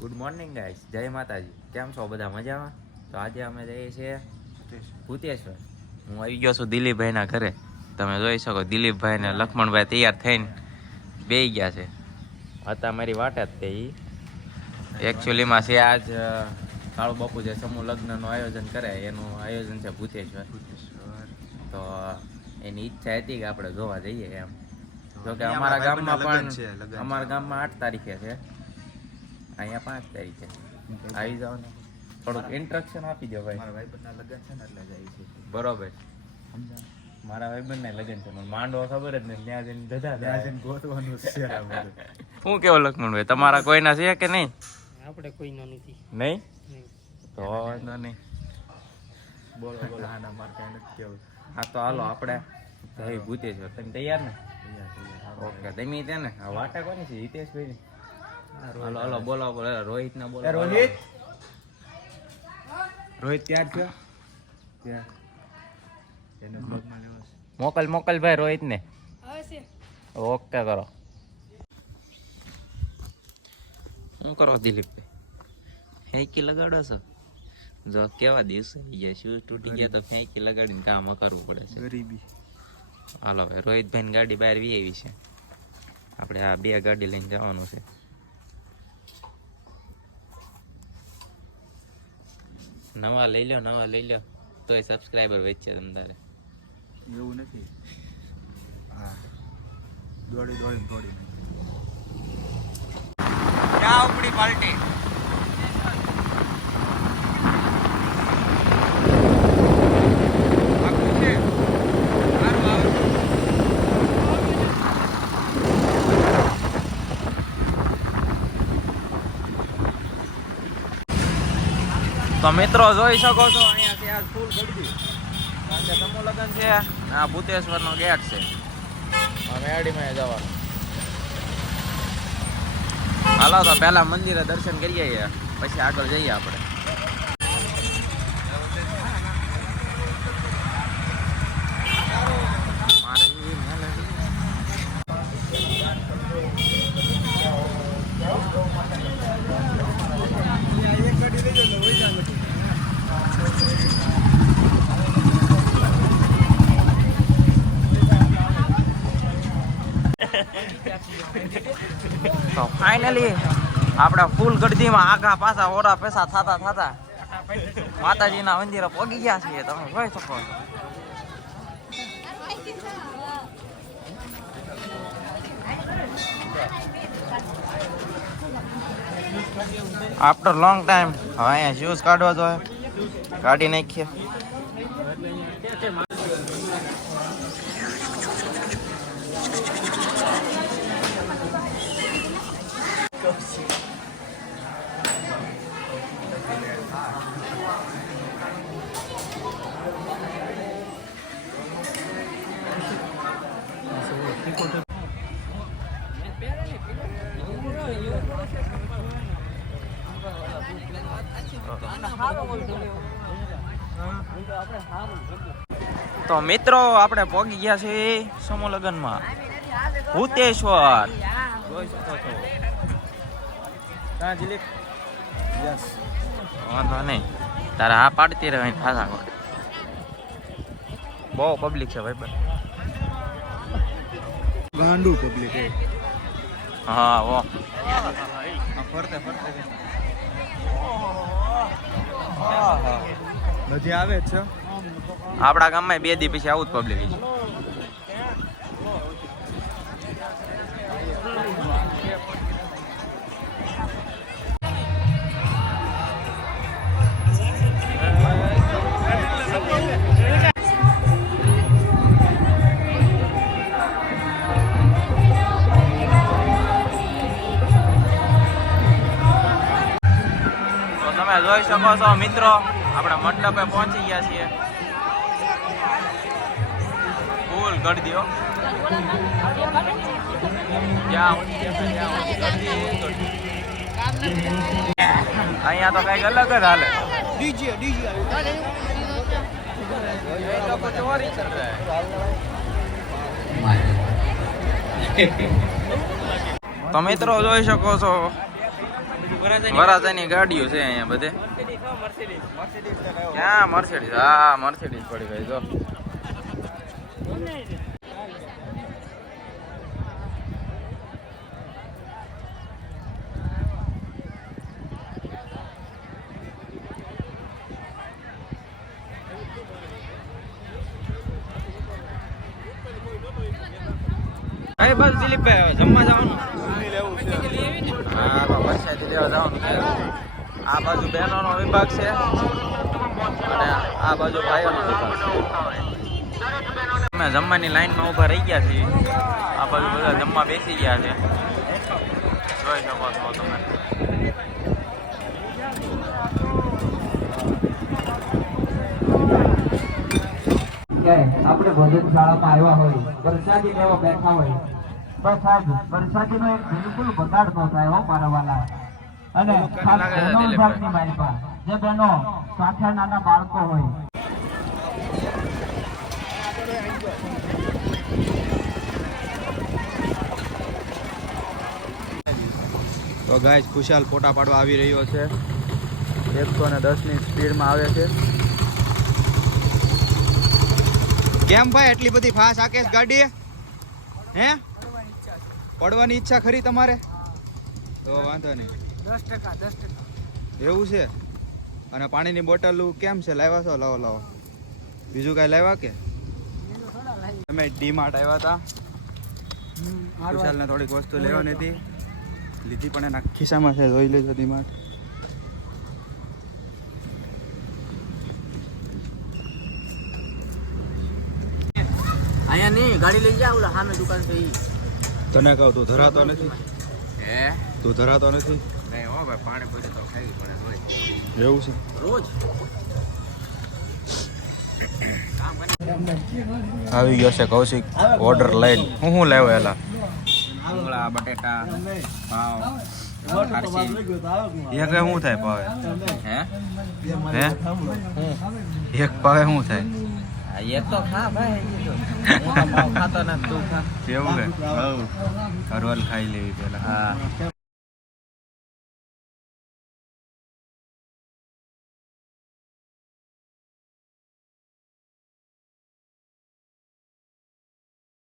Good morning guys જય માતાજી. કેમ છો? બધા મજામાં? તો આજે અમે જઈએ છીએ ભૂતેશ્વર. હું આવી ગયો છું દિલીપભાઈના ઘરે. તમે જોઈ શકો દિલીપભાઈ ને લક્ષ્મણભાઈ તૈયાર થઈને બે ગયા છે. હતા મારી વાટ જ તે એકચ્યુઅલીમાં છે આજ કાળુ બાપુ જે સમૂહ લગ્નનું આયોજન કરે એનું આયોજન છે ભૂતેશ્વર. તો એની ઈચ્છા હતી કે આપણે જોવા જઈએ એમ. જોકે અમારા ગામમાં પણ અમારા ગામમાં આઠ તારીખે છે. અહીંયા પાંચ તારીખે. આવી જાઓ ને થોડુંક ઇન્ટ્રક્શન આપી દો ભાઈ. મારા ભાઈબંધના લગ્ન છે ને એટલે જાય છે. બરોબર. મારા ભાઈબંધ ને લગ્ન છે મને માંડવો ખબર જ નથી. ત્યાં જઈને ધધા ત્યાં જઈને ગોતવાનું છે શું કેવો લક્ષ્મણભાઈ તમારા કોઈના છે કે નહીં? આપણે કોઈ નો નથી. નહીં? નહીં. તો વાંધો નહીં. બોલો બોલો. આના મારે કાંઈ નથી કેવું હા તો હાલો આપણે જઈ ભૂતેશ્વર તમે તૈયાર ને. ઓકે તમે ત્યાં ને? આ વાટા કોની છે? હિતેશભાઈ હા, હાલો હાલો બોલો બોલો રોહિત ના બોલો રોહિત? રોહિત ત્યાર છે. મોકલ મોકલ ભાઈ રોહિત ને ઓકે કરો. શું કરો દિલીપભાઈ ફેંકી લગાડો છો? જો કેવા દિવસ ગયા? શૂઝ તૂટી ગયા તો ફેંકી લગાડીને કામ કરવું પડે છે. ગરીબી. હાલો ભાઈ રોહિતભાઈની ગાડી બહાર વી આવી છે. આપણે આ બે ગાડી લઈને જવાનું છે. નવા લઈ લો નવા લઈ લો તોય સબસ્ક્રાઈબર વેચશે તમ તારે એવું નથી. હા. દોડી દોડી દોડી ક્યાં ઉપડી પાર્ટી તો મિત્રો જોઈ શકો છો, અહીંયા છે આજ ફૂલ ગળદી કારણ કે સમૂહ છે, આ ભૂતેશ્વર નો ગેટ છે. એડીમાં જવાનું. હાલો, તો પહેલાં મંદિરે દર્શન કરીએ પછી આગળ જઈએ આપણે. તો ફાઇનલી આપણે ફૂલ ગળદીમાં આઘા પાછા ઓરા પેસા થતા થતા માતાજીના મંદિરે પગી ગયા છીએ. તમે જોઈ શકો આફ્ટર લોંગ ટાઈમ હવે અહીંયા શૂઝ કાઢવા જોઈએ. કાઢી નાખીએ. તો મિત્રો આપણે પહોંચી ગયા છે સમૂહ લગ્નમાં ભૂતેશ્વર. જોઈ શકો છો વાંધો નહીં. તારે હા પાડતી રહે ખાસા કોટ બહુ પબ્લિક છે ભાઈ ગાંડું પબ્લિક હા વો. ફરતે ફરતે. બધી આવે જ છે. આપણા ગામમાં બે દી પછી આવું જ પબ્લિક છે. શકો છો મિત્રો. આપણા મંડપે પહોંચી ગયા છીએ. ફૂલ ગળદી અહીંયા તો કંઈક અલગ જ હાલે. ડીજે તો મિત્રો જોઈ શકો છો વરાજાની ગાડીઓ છે અહીંયા બધે. ક્યાં? મર્સિડીઝ હા મર્સિડીઝ પડી ગઈ જો. કઈ બસ દિલીપભાઈ જમવા જવાનું. હા વરસાદી લેવા જવાનું છે. આ બાજુ બહેનોનો વિભાગ છે અને આ બાજુ ભાઈઓનો વિભાગ અમે જમવાની લાઈનમાં ઊભા રહી ગયા છીએ. આ બાજુ બધા જમવા બેસી ગયા છે. જોઈ શકો છો તમે. આપણે ભોજન શાળામાં આવ્યા હોય, વરસાદી લેવા બેઠા હોય. બસ આજ વરસાદીનો એક બિલકુલ બગાડ ન થાય હો મારા વાલા. અને બહેનો વિભાગની મારી જે બહેનો સાથે નાના બાળકો હોય. તો ગાય ખુશાલ ફોટા પાડવા આવી રહ્યો છે. એકસો ને દસની સ્પીડમાં આવે છે. કેમ ભાઈ એટલી બધી ફાસ આકેશ ગાડી હે? પડવાની ઈચ્છા ખરી તમારે? તો વાંધો નહીં. દસ ટકા દસ ટકા. એવું છે? અને પાણીની બોટલ કેમ છે? લાવ્યા છો? લાવો લાવો. બીજું કાંઈ લાવ્યા કે? તમે ડી માર્ટ આવ્યા હતા. ખુશાલને થોડીક વસ્તુ લેવાની હતી. લીધી પણ એના ખિસ્સામાં છે જોઈ લેજો ડી માર્ટ અહીંયા નહીં ગાડી લઈ જાવ સામે દુકાન છે તને કહું તું ધરાતો નથી? હે? તું ધરાતો નથી? ભાઈ પાણી પડે તો ખાવી પડે એવું છે? રોજ. આવી ગયો છે કૌશિક ઓર્ડર લઈને. હું શું લાવ્યો એલા? ડુંગળા બટેટા પાવ એક શું થાય પાવે હે? હે? એક પાવે શું થાય? આ એક તો ખા ભાઈ એ તો. હું તો પાવ ખાતો નથી તું ખા. કેવું કે હરવલ ખાઈ લેવી પેલા. હા.